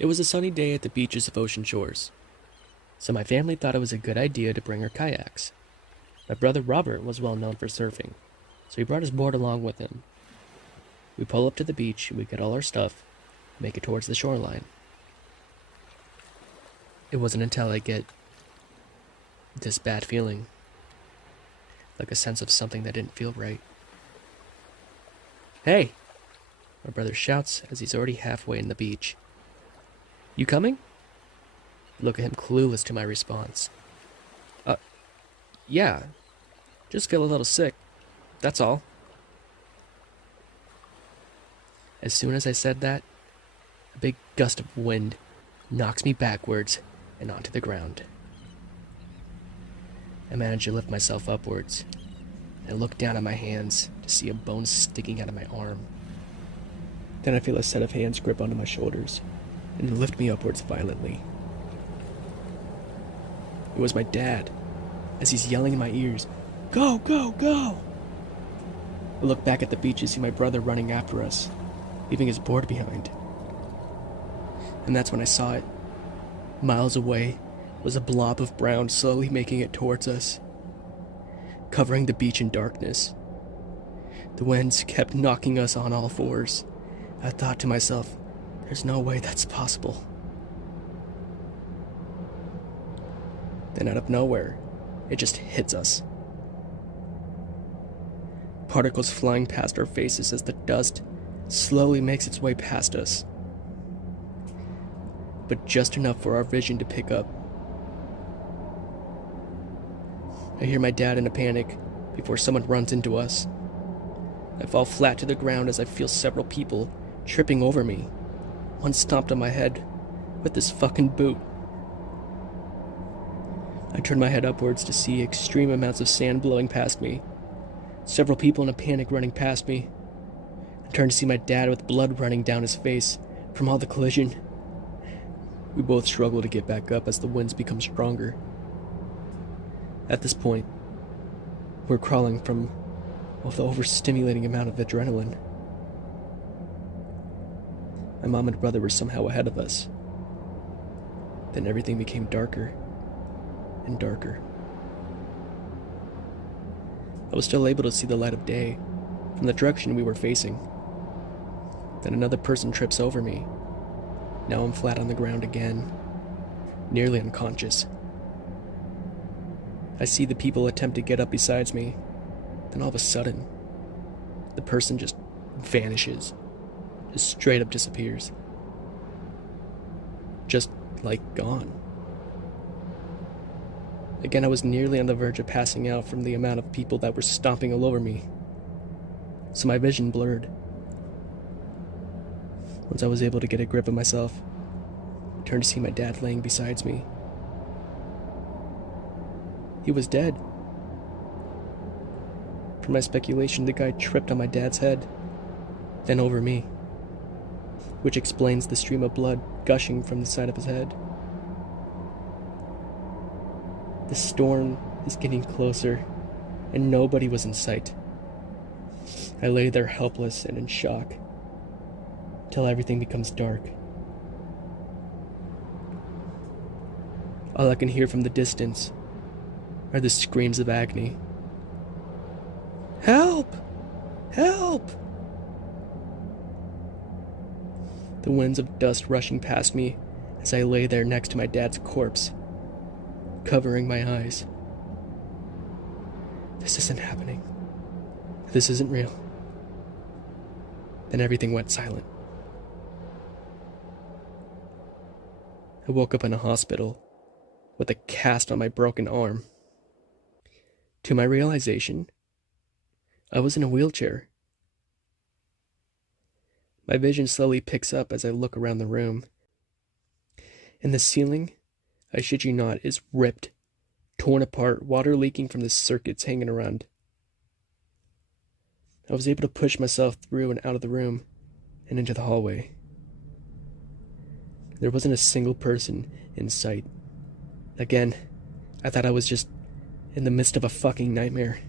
It was a sunny day at the beaches of Ocean Shores, so my family thought it was a good idea to bring our kayaks. My brother Robert was well known for surfing, so he brought his board along with him. We pull up to the beach, we get all our stuff, make it towards the shoreline. It wasn't until I get this bad feeling, like a sense of something that didn't feel right. "Hey!" my brother shouts as he's already halfway in the beach. "You coming?" Look at him, clueless to my response. Yeah. Just feel a little sick. That's all." As soon as I said that, a big gust of wind knocks me backwards and onto the ground. I manage to lift myself upwards and look down at my hands to see a bone sticking out of my arm. Then I feel a set of hands grip onto my shoulders and lift me upwards violently. It was my dad, as he's yelling in my ears, "Go, go, go!" I look back at the beach to see my brother running after us, leaving his board behind. And that's when I saw it. Miles away was a blob of brown slowly making it towards us, covering the beach in darkness. The winds kept knocking us on all fours. I thought to myself, there's no way that's possible. Then out of nowhere, it just hits us. Particles flying past our faces as the dust slowly makes its way past us. But just enough for our vision to pick up. I hear my dad in a panic before someone runs into us. I fall flat to the ground as I feel several people tripping over me. One stomped on my head with this fucking boot. I turn my head upwards to see extreme amounts of sand blowing past me. Several people in a panic running past me. I turn to see my dad with blood running down his face from all the collision. We both struggle to get back up as the winds become stronger. At this point, we're crawling from the overstimulating amount of adrenaline. My mom and brother were somehow ahead of us. Then everything became darker and darker. I was still able to see the light of day from the direction we were facing. Then another person trips over me. Now I'm flat on the ground again, nearly unconscious. I see the people attempt to get up besides me. Then all of a sudden, the person just vanishes. Just straight up disappears. Just like gone. Again, I was nearly on the verge of passing out from the amount of people that were stomping all over me. So my vision blurred. Once I was able to get a grip of myself, I turned to see my dad laying beside me. He was dead. From my speculation, the guy tripped on my dad's head, then over me, which explains the stream of blood gushing from the side of his head. The storm is getting closer, and nobody was in sight. I lay there helpless and in shock, till everything becomes dark. All I can hear from the distance are the screams of agony. "Help! Help!" The winds of dust rushing past me as I lay there next to my dad's corpse, covering my eyes. This isn't happening. This isn't real. Then everything went silent. I woke up in a hospital with a cast on my broken arm. To my realization, I was in a wheelchair. My vision slowly picks up as I look around the room. And the ceiling, I shit you not, is ripped, torn apart, water leaking from the circuits hanging around. I was able to push myself through and out of the room and into the hallway. There wasn't a single person in sight. Again, I thought I was just in the midst of a fucking nightmare.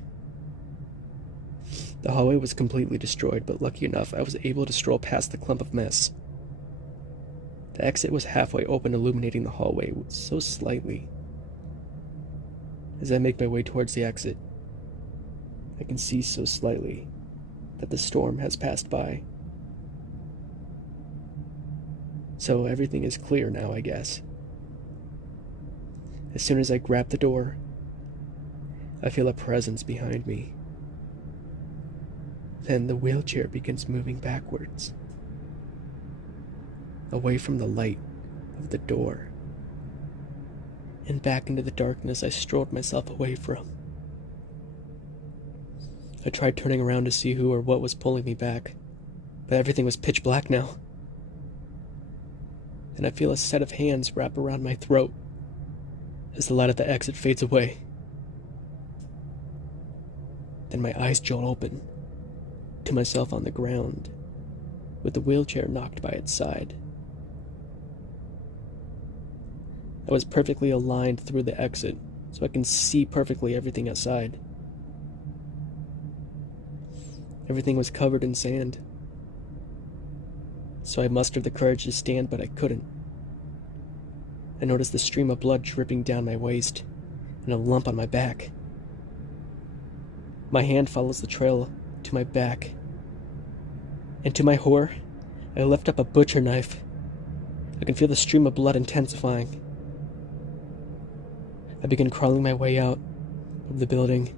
The hallway was completely destroyed, but lucky enough, I was able to stroll past the clump of mess. The exit was halfway open, illuminating the hallway so slightly. As I make my way towards the exit, I can see so slightly that the storm has passed by. So everything is clear now, I guess. As soon as I grab the door, I feel a presence behind me. Then the wheelchair begins moving backwards, away from the light of the door, and back into the darkness I strolled myself away from. I tried turning around to see who or what was pulling me back, but everything was pitch black now. And I feel a set of hands wrap around my throat as the light at the exit fades away. Then my eyes jolt open to myself on the ground, with the wheelchair knocked by its side. I was perfectly aligned through the exit, so I can see perfectly everything outside. Everything was covered in sand, so I mustered the courage to stand, but I couldn't. I noticed the stream of blood dripping down my waist and a lump on my back. My hand follows the trail to my back, and to my horror, I lift up a butcher knife. I can feel the stream of blood intensifying. I begin crawling my way out of the building,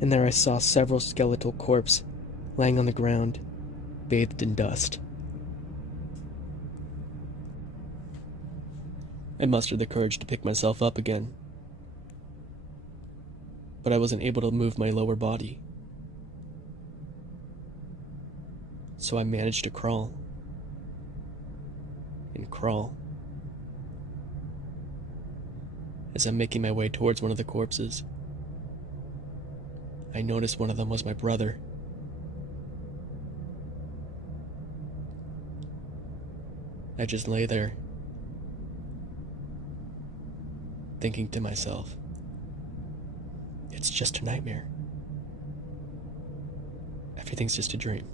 and there I saw several skeletal corpses laying on the ground, bathed in dust. I mustered the courage to pick myself up again, but I wasn't able to move my lower body. So I managed to crawl and crawl. As I'm making my way towards one of the corpses, I noticed one of them was my brother. I just lay there, thinking to myself, it's just a nightmare. Everything's just a dream.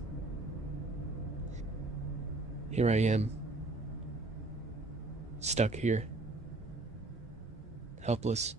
Here I am, stuck here, helpless,